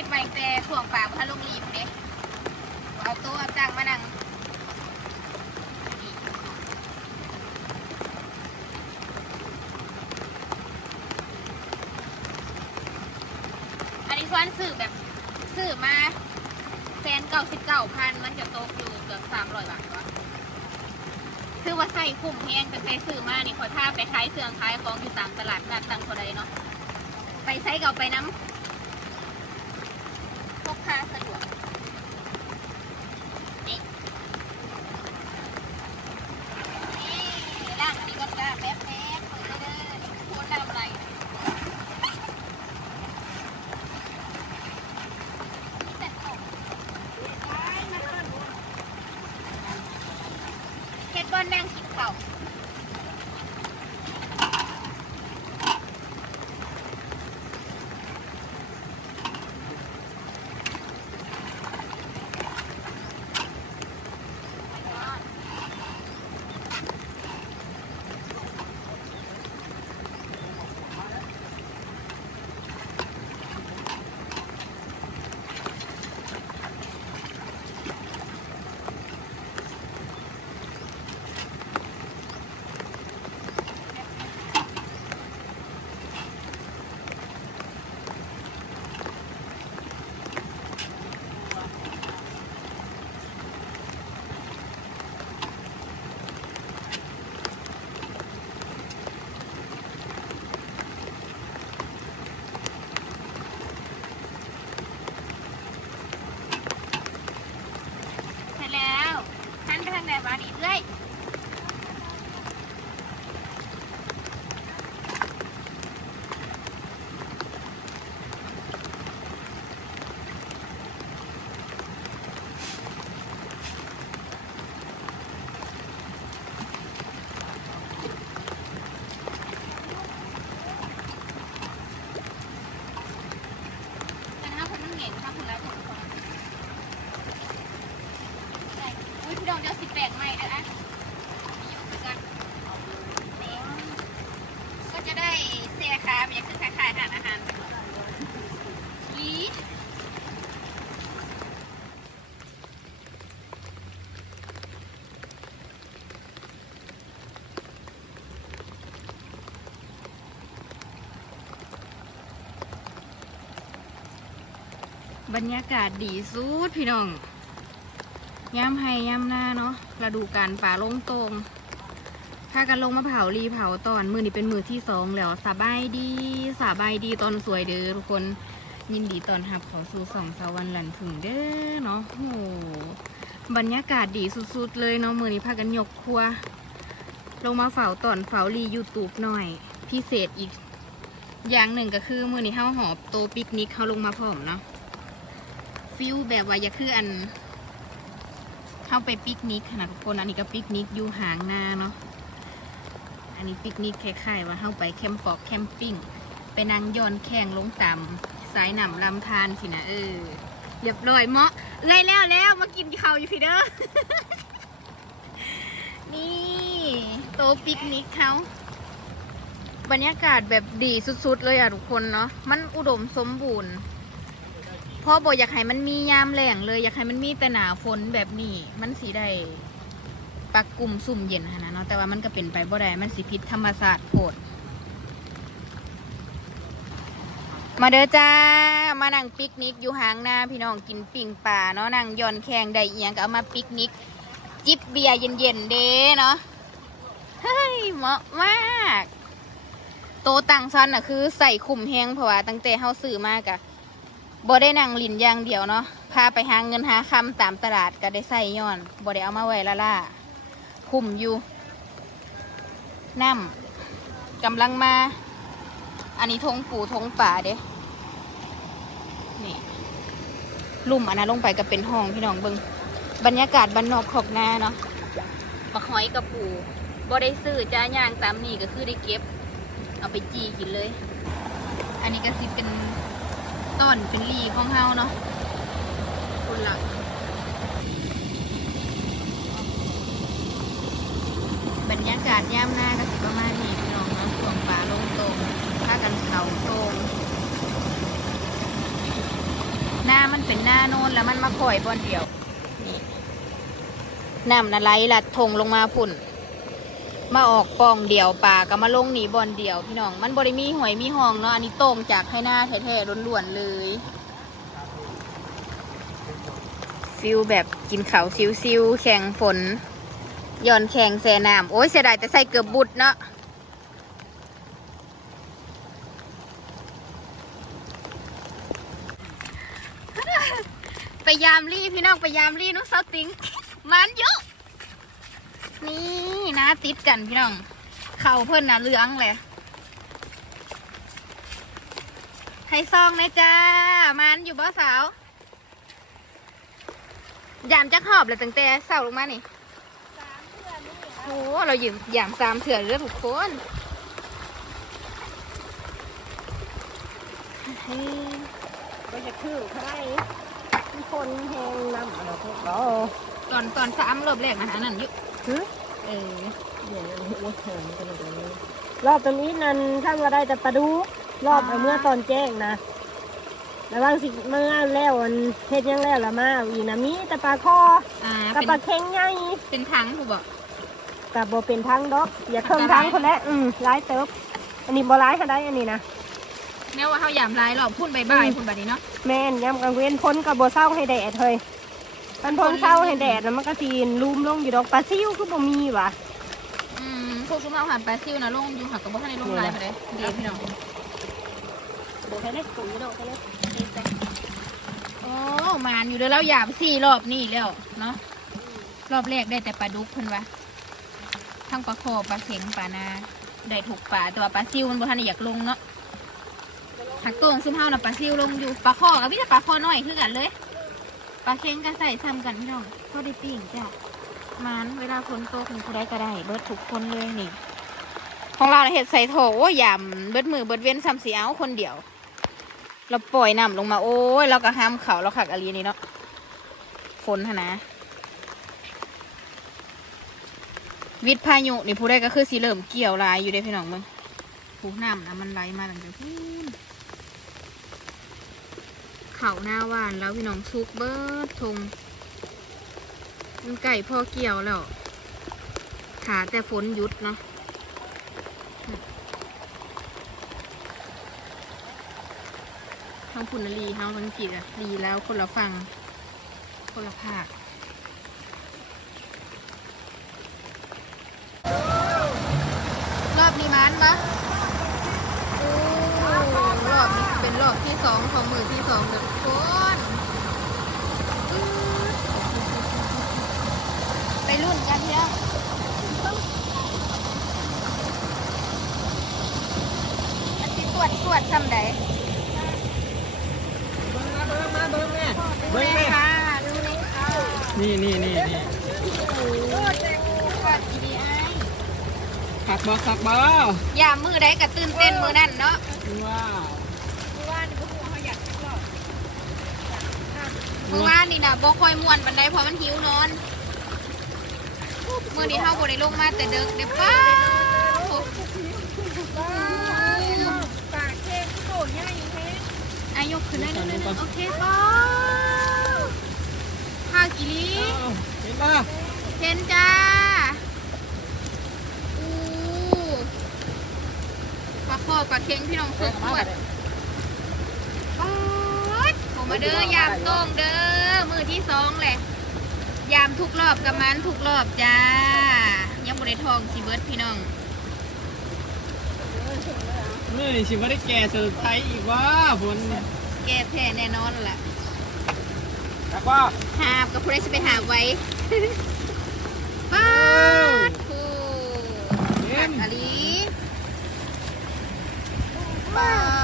คิดไว้แต่ส่วงปากพราลงรีบเด้เอาโต๊ะเอาตังมานั่งอันนี้ซ้อนสื่อแบบสื่อมาแสนเก้าสิบเก้าพันมันจะตกอยู่เกือบสามร้อยบาทวะคือว่าใส่คุ้มแพงแต่ใส่สื่อมานี่ขอท่าไปขายเครื่องขายของอยู่ต่างตลาดนัดต่างคนใดเนาะไปใช้เก่าไปน้ำ พกพ บรรยากาศดีสุดพี่น้องย่ำให้ย่ำหน้าเนาะฤดูการป่าลงตรงถ้ากันลงมาเผารีเผาตอนมือนี้เป็นมือที่สองแล้วสบายดีสบายดีตอนสวยเด้อทุกคนยินดีตอนหับขาสู่สองสาววันหลันถึงเด้อเนาะโหบรรยากาศดีสุดๆเลยเนาะมือนี้พากันยกครัว ลงมาเฝ้าตอนเฝ้ารียูทูบหน่อย พิเศษอีกอย่างหนึ่งก็คือมือนี้เฮาหอบโตปิกนิกเขาลงมาพร้อมเนาะ ฟิลแบบว่าอย่าคืออัน เข้าไปปิกนิกขนาดทุกคนอันนี้ก็ปิกนิกอยู่หางนาเนาะอันนี้ปิกนิกคล้ายๆว่าเข้าไปแคมป์ปอกแคมปิ้งไปนั่งย้อนแข่งลงต่ำสายหนำลำธารสินะเออเรียบร้อยเหมาะเอ้ยแล้วแล้วมากินข้าวอยู่พี่เด้อนี่โต๊ะปิกนิกเขาบรรยากาศแบบดีสุดๆเลยอะทุกคนเนาะมันอุดมสมบูรณ์ ราะบอกอยากให้มันมียามแรงเลยอยากให้มันมีแต่หนาฝนแบบนี้ มันสีได้ปักกลุ่มสุ่มเย็นขนาดเนาะแต่ว่ามันก็เป็นไปบ่ได้มันสิพิษธรรมศาสตร์โพดมาเด้อจ้า มานั่งปิกนิกอยู่หางนาพี่น้องกินปิ่งป่าเนาะนั่งย้อนแขงได้เอียงก็เอามาปิกนิก จิบเบียร์เย็นๆเด้เนาะเฮ้ยเหมาะมากโตะตังซันอะคือใส่คุมแห้งเพราะว่าตั้งแต่เฮาซื้อมากอะ บ่ได้นั่งลินอย่างเดียวเนาะพาไปหาเงินหาคำตามตลาดก็ได้ใส่ย้อนบ่ได้เอามาไว้ละล่าคุมอยู่น้ำกำลังมา อันนี้ทงปูทงป่าเด้นี่ลุ่มอันนั้นลงไปก็เป็นห้องพี่น้องเบิงบรรยากาศบ้านนอกขอกนาเนาะปักหอยกับปูบ่ได้ซื้อจ้าย่างตามนี่ก็คือได้เก็บ เอาไปจีกินเลย อันนี้ก็สิเป็น ต้นเป็นลีของเฮาเนาะคุณละบรรยากาศย่ามหน้าก็สิประมาณนี้พี่น้องเนาะช่วงฟ้าลงตรงถ้ากันเขาตรงหน้ามันเป็นหน้าโน่นแล้วมันมาข่อยบอนเดียวนี่น้ำนะไหลลัดทงลงมาพุ่น มาออกปองเดียวป่าก็มาลงหนีบอลเดียวพี่น้อง มันบริมีหวยมีห้องเนาะอันนี้โต่งจากให้หน้าแท้ๆล้วนๆเลยฟิลแบบกินเขาวซิวๆแข่งฝนย่อนแข่งแสน้ำโอ้ยเสียดายแต่ใส่เกือบบุดเนาะไปยามรีพี่น้องไปยามรีน้องสติงมันเยอะ ติดกันพี่น้อง เข่าเพิ่นน่ะเหลืองเลยให้ซองนะจ้า มันอยู่บ่สาว ยามจักหอบเลยตั้งแต่เสาลงมานี่โอ้เรายืมยามสามเถื่อนเรื่องทุกคนเฮ้ยก็จะคือใครมีคนแหงนำอะไรพวกเราตอนตอนสามรอบแรกนะอันนั้นอยู่ฮึ เออเดี๋ยวโอ้โหกันเลยรอบตรงนี้นั้นท่านก็ได้แต่ปลาดูรอบเอาเมื่อตอนแจ้งนะแล้วบางสิเมื่อแล้วอันเฮ็ดยังแล้วละมาเอาอีกนะมีแต่ปลาคออ่ากับเป็นปลาเค็งใหญ่เป็นทั้งถูกบอกกับโบเป็นทั้งดอก อย่าเพิ่มทั้งคนละอืมร้ายเติบ อันนี้บ่ร้ายเขาได้อันนี้นะแม้ว่าเขายามลายหรอบพุ่นใบใบายพุ่นแบบนี้เนาะแม่นยำกลางเว้นพ้นกับโบเศร้าให้แดดเฮ้ย มันพ้นเศร้าให้แดดแล้วมันก็สีนลุมลงอยู่ดอกปลาซิวคือบ่มีว่ะอืมพวกชุมเอาหันปลาซิวนะลงอยู่หักกับบ่ทันได้ลงลายไปเลยเดี๋ยวพี่น้องเดี๋ยวให้เล็กปุ๋ยดอกให้เล็กโอ้มานอยู่เด้อแล้วหยามสี่รอบนี่แล้วเนาะรอบแรกได้แต่ปลาดุกเพิ่นว่าทั้งปลาโคปลาเข็งปลานาได้ถูกปลาแต่ว่าปลาซิวมันบ่ทันได้อยากลงเนาะหักโตรงซุ่มเฮาน่ะปลาซิวลงอยู่ปลาคอกับพี่แต่ปลาคอน้อยคือกันเลย ปลาเข็งก็ใส่ซ้ำกันพี่น้องพอได้ปิ้งจ้ะมันเวลาฝนโตกนี่ผู้ใดก็ได้เบิดทุกคนเลยนี่ของเราเห็ดใส่โถโอ้ยยำเบิดมือเบิดเว้นซ้ำสีเอาคนเดียว เราปล่อยน้ำลงมาโอ้ยเราก็ห้ามเขาเราขักอะไรนี่เนาะฝนหนนะวิทพายุนี่ผู้ใดก็คือสีเริ่มเกี่ยวลายอยู่ได้พี่น้องมึงผู้น้ำนะมันไหลมาตั้งแต่พี่ เขาหน้าหวานแล้วพี่น้องซุกเบิดทงมันไก่พ่อเกี่ยวแล้วขาแต่ฝนหยุดเนาะทั้งพุนลีทั้งทั้งกิจอะดีแล้วคนละฟัง คนละภาครอบนี้มันปะ เป็นรอบที่สองของมือที่สองเด็กคนอื้อไปรุ่นกันเถอะอันที่ตรวจตรวจทำไดเบิ้งมาเบิ้งแม่ดูเบิ้งเลยแม่ค่ะดูเลยค่ะนี่นี่นี่นี่ก่อนทีดีไอขักบอขักบออย่ามือได้กับตื่นเต้นมือนั่นเนาะว้าว เมื่อว มือว่านนี่นะบ่ค่อยม่วนปันไดเพราะมันหิวนอนมื่อนี้เฮาบ่ได้ลงมาแต่เด็กเดี๋ยวป้าโอ้อายกขึ้นได้นึงโอเคป้าข้าวกิลีเห็นป่ะเห็นจ้าอู้ปลาคอปลาเค็งพี่น้องสุดสวด มมาเด้อยามโต้งเด้อมือที่สองแหละ ยามทุกรอบกับมันทุกรอบจ้า ยังบริทองสิเบิร์ดพี่น้องเมื่อนี่ชิว่าได้แก่สุดไทยอีกว่าฝนแก้แพ้แน่นอนล่ะขักว่าหาบกับผู้ใดจะไปหาบไว้ป้าดโอ้หักอะลีป้าดโอ้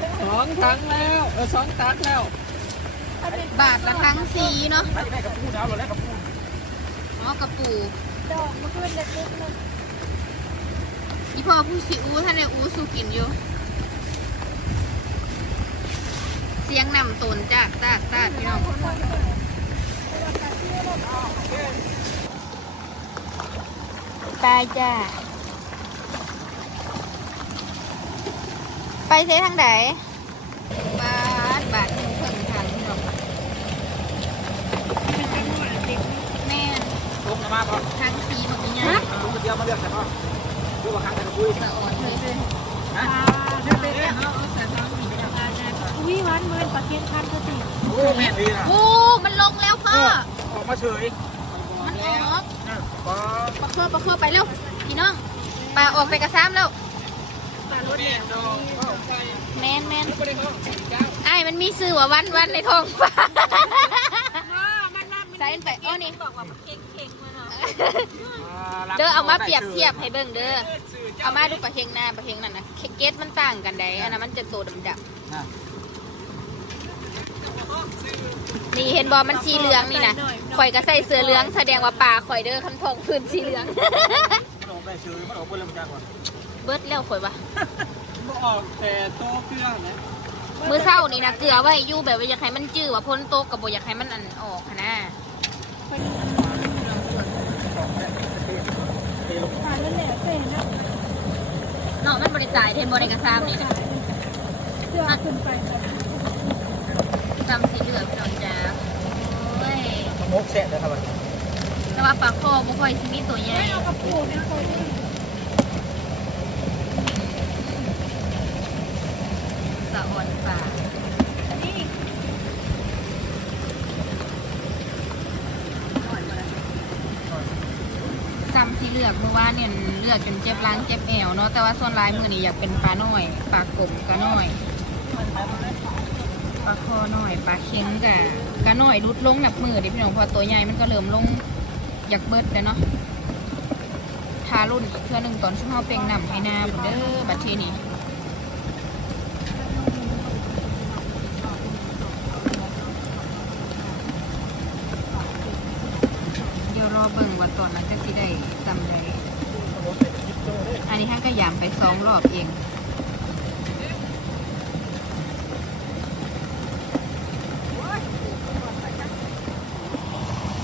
สองทั้งแล้วเออสองตักแล้วบาทละทั้งสีเนาะได้กับปูแล้วเราได้กับปูอ๋อกระปูอีพ่อผู้สิอูท่านในอูสูกินอยู่ เสียงนำตนจากตากตากพี่น้องตายจ้า ไปเซทางไหนบ้านบ้าทเพิ่งเพิ่งทางหรอกแม่ลุกมาพอทางสีมันเป็นยังไงลุกเดียวมาเลือกกันพ่อดูว่าข้างกันคุยสอ่อนเลยเลยฮะเลือกเลยเนี่ยเอาสะท้อนหินนะคะอุ้ยวันเมินประเทียนคันก็ติโอ้แม่ดีนะโอ้มันลงแล้วพ่อออกมาเฉยมันออกปะเคอปะเคอไปเร็วพี่น้องปลาออกไปกระซ้ำแล้ว แมนแมนไม่ได้เขาจ้าไอ้ายมันมีสื่อว่าวันวันในท้องฟ้าใส่ไปเอ้อนี่เด้อเอามาเปรียบเทียบให้เบิ่งเด้อเอามาดูปลาเค็งหน้าปลาเค็งนั่นนะเกตมันต่างกันใดอันนั้นมันจะโตดำๆนี่เห็นบอมันสีเหลืองนี่นะข่อยก็ใส่เสื้อเหลืองแสดงว่าป่าข่อยเด้อคันทองพื้นสีเหลือง มันออกได้เฉยมันออกบนลำจากก่อนเบิดแล้วข่อยว่ามันออกแต่โตเครื่องนะมือเศร้านี่นะเกลือไว้อยู่แบบว่าอยากให้มันจื้อว่าพ้นโตกกับบ่อยากให้มันอันออกหั้นนะขายแล้วแหละเส้นนะเนาะมันบริจ่ายเทนบริกระซ้ำนี่นะเสื้อขึ้นไปซ้ำสีเหลืองพี่น้องจ้าโอ้ยมกแสะเลยครับแต่ว่าปลาคอบ่ค่อยสิมีตัวใหญ่เอากระปุกนะคอย สะอ่อนปลานี่ซ้ำสีเลืองเมื่อว่านเนี่ยเลือกจนเจ็บล้างเจ็บแอวเนาะแต่ว่าส่วนลายมือนี่อยากเป็นปลาหน้อยปลากลมก็น้อยปลาคอหน่อยปลาเค็งกะกะหน่อยรุดลงหนับมือดิพี่น้องพอตัวใหญ่มันก็เริ่มลงอยากเบิดเลยเนาะทารุ่นอีกเทื่อหนึ่งตอนช่วงเฮาเป่งนำให้หนาบเด้อบัดทีนี้เดี๋ยวรอเบิ่งว่า ตอนนั้นจะสิได้จำได้อันนี้ห้างก็ยามไปสองรอบเอง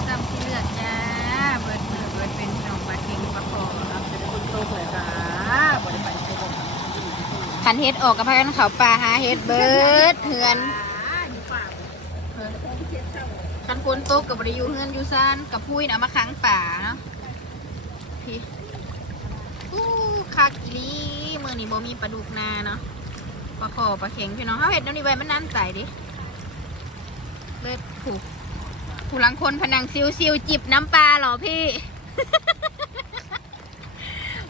จำที่เลือกจ้าเบิดมือเบิดเป็นน้องปลาเค็งปลาคอเนาะคนโตเลยค่ะบริไปเที่ยวขันเฮ็ดออกกับพากันเขาปลาหาเฮ็ดเบิดเฮือนขันฝนตกกับบริยูเฮือนอยู่ซ่านกับพุ้ยนะเอามาค้าง ป่าเนาะพี่อู้คักอีหลีมือนี่บ่มีปลาดุกนาเนาะปลาคอปลาเค็งพี่น้องเขาเห็ดน้ำนี่ไว้มันนั่นใส่ดิเลิศผูกผู้หลังคนผนังซิวซิวจิบน้ำปลาเหรอพี่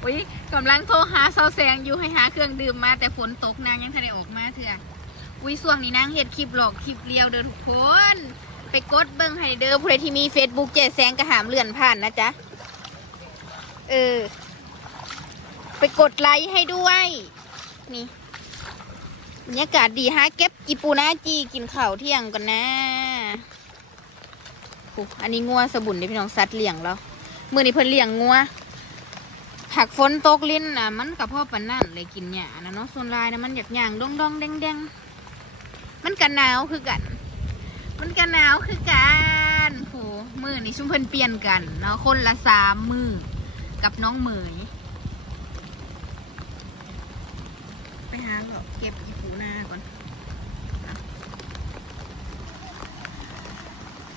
อุ้ยกำลังโทรหาเซาแซงอยู่ให้หาเครื่องดื่มมา แต่ฝนตกนางยังทันได้ออกมาเถอะอุ้ยส่วงนี้นางเห็ดคลิปหลอกคลิปเลียวเด้อทุกคน ไปกดเบิ้งให้เด้อผู้ใดที่มี Facebook เจ๊แซงกระหามเลื่อนผ่านนะจ๊ะ เออ ไปกดไลค์ให้ด้วย นี่บรรยากาศดีฮะเก็บอีปูนาจีกินข้าวเที่ยงก่อนนะอุ๊ยอันนี้งัวสบุนเด้พี่น้องสัตว์เลี้ยงแล้วมือนี้เพิ่นเลี้ยงงัวผักฝนตกลิ้นน่ะมันกับพ่อปันนั่นเลยกินหยานะเนาะส่วนลายนะมันอยากย่างดองดองแดงแดงมันกันหนาวคือกัน มันกันหนาวคือกันโหมือนี่ชุ่มเพิ่นเปลี่ยนกันเนาะคนละสามมือกับน้องเหมย ไปหาหรอกเก็บอีปูหน้าก่อน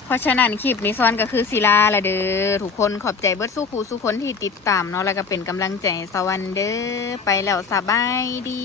เพราะฉะนั้นคลิปนี้ซ้อนก็คือศิลาละเด้อทุกคนขอบใจเบิร์ดสู้ครูสู้คนที่ติดตามเนาะแล้วก็เป็นกำลังใจสวันเด้อไปแล้วสบายดี